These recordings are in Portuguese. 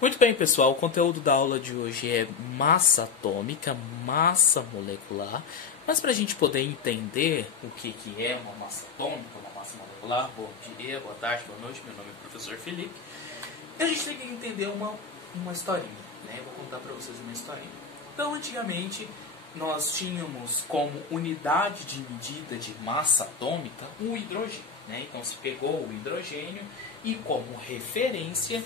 Muito bem, pessoal, o conteúdo da aula de hoje é massa atômica, massa molecular. Mas para a gente poder entender o que é uma massa atômica, uma massa molecular, bom dia, boa tarde, boa noite, meu nome é professor Felipe. A gente tem que entender uma historinha, né? Eu vou contar para vocês uma historinha. Então, antigamente, nós tínhamos como unidade de medida de massa atômica o hidrogênio, né? Então, se pegou o hidrogênio e, como referência,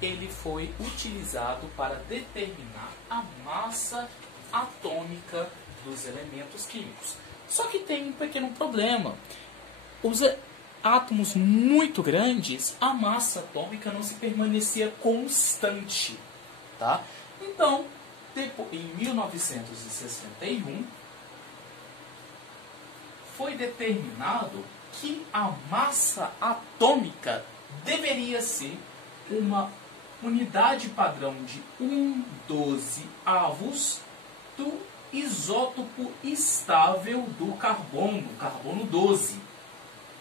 ele foi utilizado para determinar a massa atômica dos elementos químicos. Só que tem um pequeno problema. Os átomos muito grandes, a massa atômica não se permanecia constante. Tá? Então, em 1961, foi determinado que a massa atômica deveria ser uma unidade padrão de 1/12 do isótopo estável do carbono, carbono 12.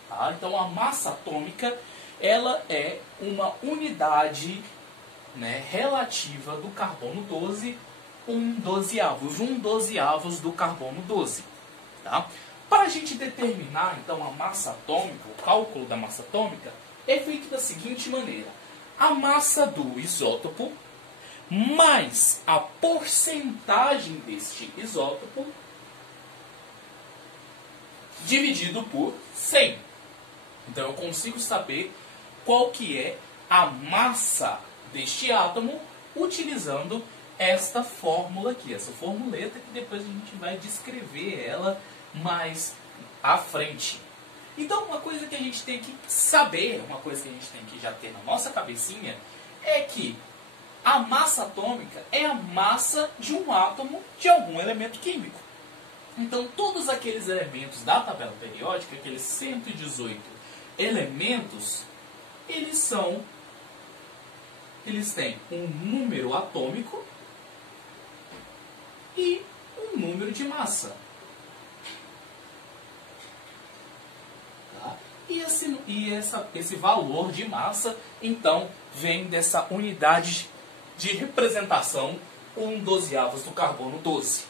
Tá? Então, a massa atômica ela é uma unidade, né, relativa do carbono 12, 1/12 do carbono 12. Tá? Para a gente determinar, então, a massa atômica, o cálculo da massa atômica, é feito da seguinte maneira. A massa do isótopo mais a porcentagem deste isótopo dividido por 100. Então eu consigo saber qual que é a massa deste átomo utilizando esta fórmula aqui, essa formuleta que depois a gente vai descrever ela mais à frente. Então, uma coisa que a gente tem que saber, uma coisa que a gente tem que já ter na nossa cabecinha, é que a massa atômica é a massa de um átomo de algum elemento químico. Então, todos aqueles elementos da tabela periódica, aqueles 118 elementos, eles têm um número atômico e um número de massa. E esse valor de massa, então, vem dessa unidade de representação 1/12 do carbono 12.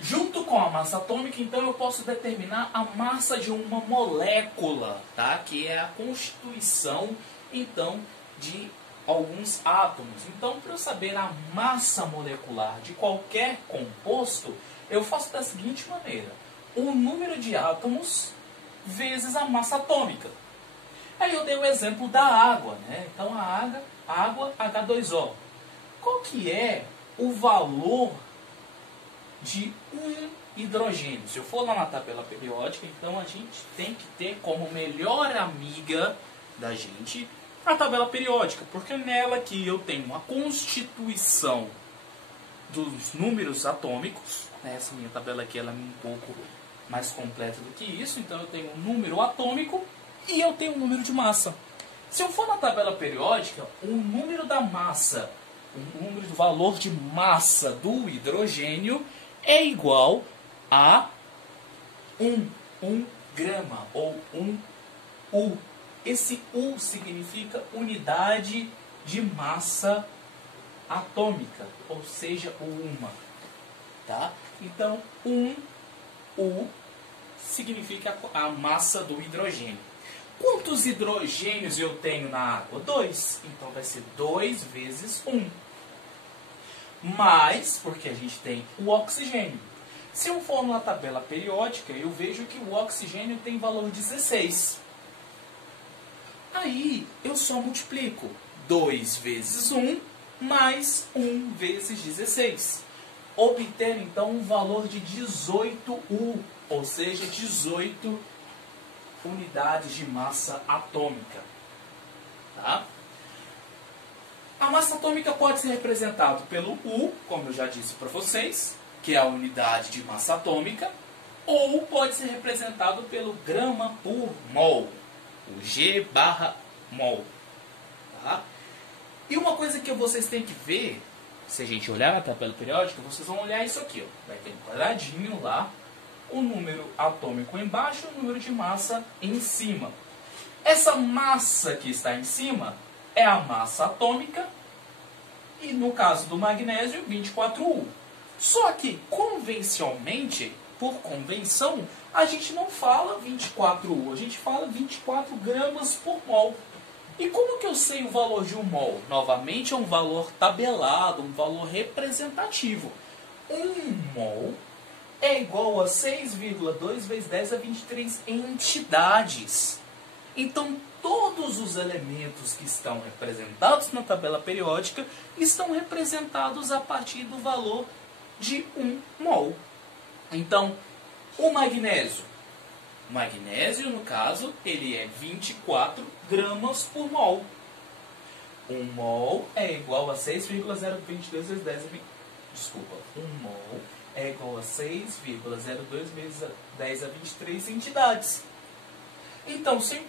Junto com a massa atômica, então, eu posso determinar a massa de uma molécula, tá? Que é a constituição, então, de alguns átomos. Então, para eu saber a massa molecular de qualquer composto, eu faço da seguinte maneira. O número de átomos vezes a massa atômica. Aí eu dei o exemplo da água, né? Então a água H2O. Qual que é o valor de um hidrogênio? Se eu for lá na tabela periódica, então a gente tem que ter como melhor amiga da gente a tabela periódica, porque nela aqui eu tenho a constituição dos números atômicos. Essa minha tabela aqui ela é um pouco mais completa do que isso, então eu tenho um número atômico e eu tenho um número de massa. Se eu for na tabela periódica, o número da massa, o número do valor de massa do hidrogênio é igual a 1 grama, ou 1 U. Esse U significa unidade de massa atômica, ou seja, o uma. Tá? Então, 1 U significa a massa do hidrogênio. Quantos hidrogênios eu tenho na água? 2. Então vai ser 2 vezes 1. Mais, porque a gente tem o oxigênio. Se eu for na tabela periódica, eu vejo que o oxigênio tem valor 16. Aí eu só multiplico 2 vezes 1 mais 1 vezes 16. Obter então um valor de 18U, ou seja, 18 unidades de massa atômica. Tá? A massa atômica pode ser representada pelo U, como eu já disse para vocês, que é a unidade de massa atômica, ou pode ser representado pelo grama por mol, o G/mol. Tá? E uma coisa que vocês têm que ver, se a gente olhar na tabela periódica, vocês vão olhar isso aqui. Ó. Vai ter um quadradinho lá, o número atômico embaixo e o número de massa em cima. Essa massa que está em cima é a massa atômica e, no caso do magnésio, 24U. Só que, convencionalmente, por convenção, a gente não fala 24U, a gente fala 24 gramas por mol. E como que eu sei o valor de um mol? Novamente, é um valor tabelado, um valor representativo. Um mol é igual a 6,2 vezes 10 a 23 entidades. Então, todos os elementos que estão representados na tabela periódica estão representados a partir do valor de 1 mol. Então, o magnésio. O magnésio, no caso, ele é 24 gramas por mol. 1 mol é igual a 6,022 vezes 10 a 20... Desculpa, 1 mol é igual a 6,02 vezes 10 a 23 entidades. Então, se eu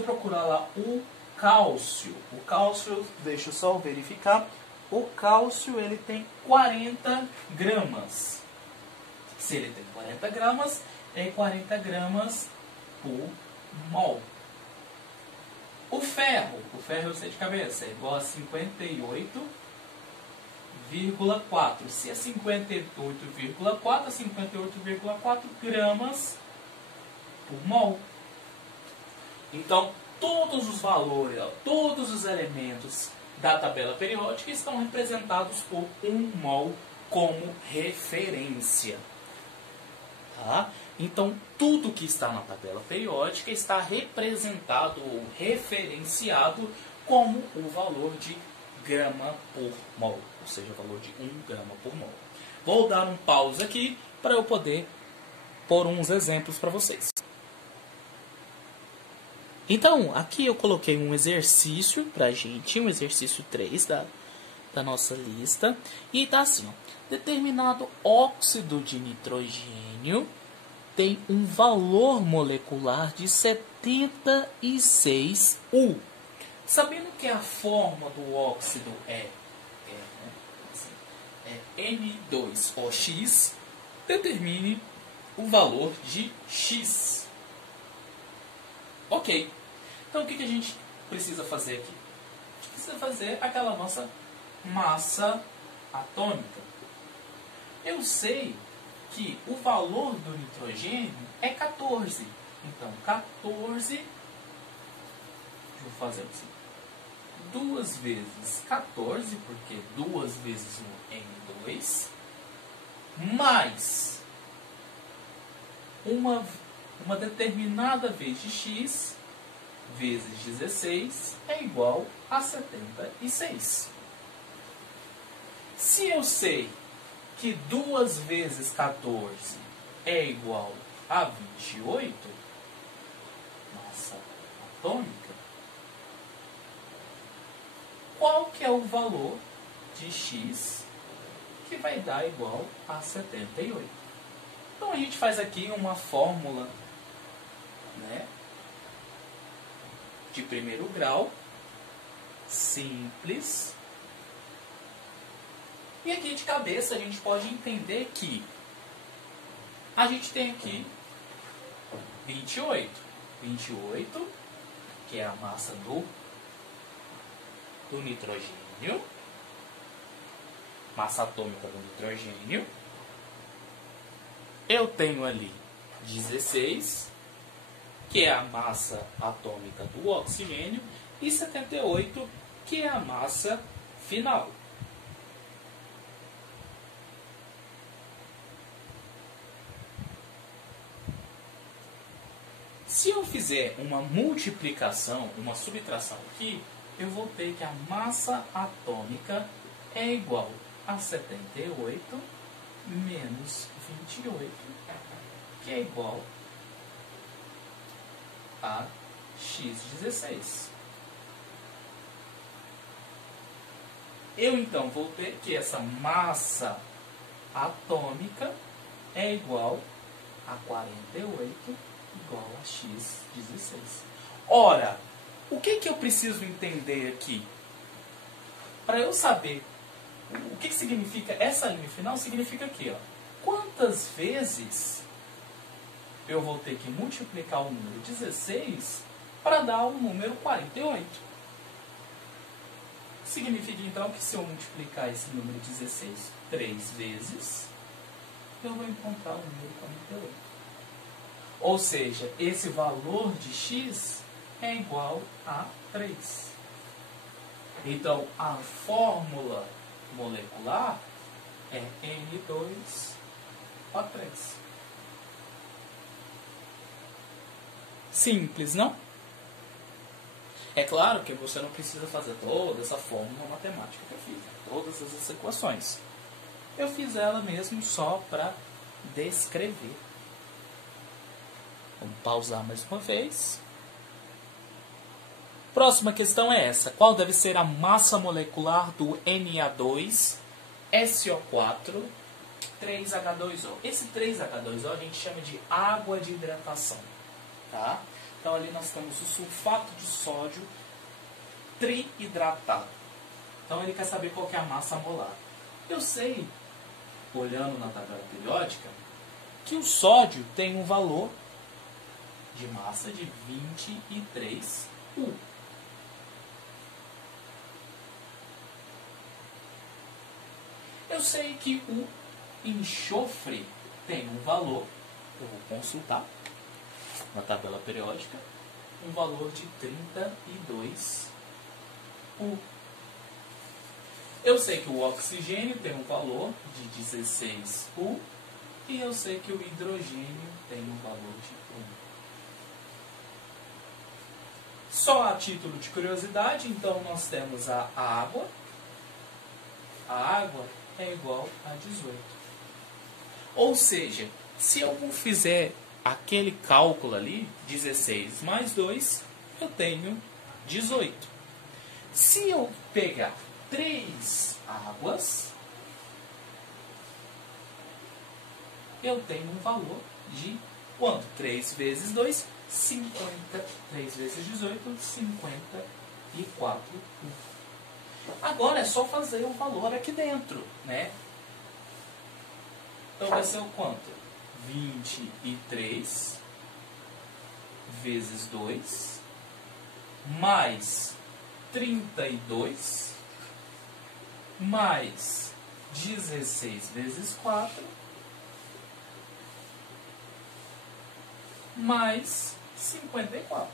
procurar lá o cálcio, deixa eu só verificar, o cálcio ele tem 40 gramas. Se ele tem 40 gramas, é 40 gramas por mol. O ferro eu sei de cabeça, é igual a 58,4. Se é 58,4, é 58,4 gramas por mol. Então, todos os valores, todos os elementos da tabela periódica estão representados por 1 mol como referência. Tá? Então, tudo que está na tabela periódica está representado ou referenciado como o valor de grama por mol, ou seja, o valor de 1 grama por mol. Vou dar um pause aqui para eu poder pôr uns exemplos para vocês. Então, aqui eu coloquei um exercício para a gente, um exercício 3 da nossa lista. E está assim, ó, determinado óxido de nitrogênio tem um valor molecular de 76U. Sabendo que a forma do óxido é N2OX, determine o valor de X. Ok. Então, o que a gente precisa fazer aqui? A gente precisa fazer aquela nossa massa atômica. Eu sei que o valor do nitrogênio é 14. Então, 14... Deixa eu fazer assim. 2 vezes 14, porque 2 vezes 1 é N2, mais uma determinada vez de x vezes 16 é igual a 76. Se eu sei que 2 vezes 14 é igual a 28, massa atômica, qual que é o valor de x que vai dar igual a 78? Então a gente faz aqui uma fórmula, né, de primeiro grau, simples. E aqui de cabeça a gente pode entender que a gente tem aqui 28. 28, que é a massa do nitrogênio, massa atômica do nitrogênio. Eu tenho ali 16, que é a massa atômica do oxigênio, e 78, que é a massa final. Se eu fizer uma multiplicação, uma subtração aqui, eu vou ter que a massa atômica é igual a 78 menos 28, que é igual a x16. Eu então vou ter que essa massa atômica é igual a 48 igual a x16. Ora, O que eu preciso entender aqui? Para eu saber o que significa essa linha final, significa aqui, ó, quantas vezes eu vou ter que multiplicar o número 16 para dar o número 48. Significa então que se eu multiplicar esse número 16 3 vezes, eu vou encontrar o número 48. Ou seja, esse valor de x é igual a 3. Então, a fórmula molecular é N2O3. Simples, não? É claro que você não precisa fazer toda essa fórmula matemática que eu fiz, todas essas equações. Eu fiz ela mesmo só para descrever. Vamos pausar mais uma vez. Próxima questão é essa. Qual deve ser a massa molecular do Na2SO4 3H2O? Esse 3H2O a gente chama de água de hidratação. Tá? Então ali nós temos o sulfato de sódio trihidratado. Então ele quer saber qual que é a massa molar. Eu sei, olhando na tabela periódica, que o sódio tem um valor de massa de 23U. Eu sei que o enxofre tem um valor, eu vou consultar na tabela periódica, um valor de 32U. Eu sei que o oxigênio tem um valor de 16U e eu sei que o hidrogênio tem um valor de 1. Só a título de curiosidade, então nós temos a água. A água é igual a 18. Ou seja, se eu fizer aquele cálculo ali, 16 mais 2, eu tenho 18. Se eu pegar 3 águas, eu tenho um valor de quanto? 3 vezes 2, 50. 3 vezes 18, 54. Agora é só fazer o valor aqui dentro, né? Então vai ser o quanto? 23 vezes 2 mais 32 mais 16 vezes 4 mais 54.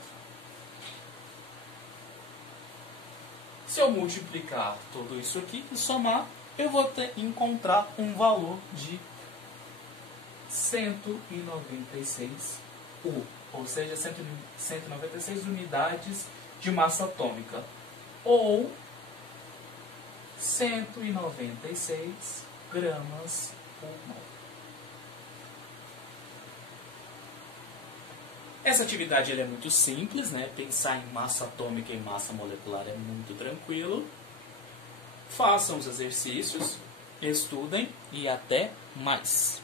Se eu multiplicar tudo isso aqui e somar, eu vou encontrar um valor de 196U, ou seja, 196 unidades de massa atômica, ou 196 gramas por mol. Essa atividade ela é muito simples, né? Pensar em massa atômica e massa molecular é muito tranquilo. Façam os exercícios, estudem e até mais.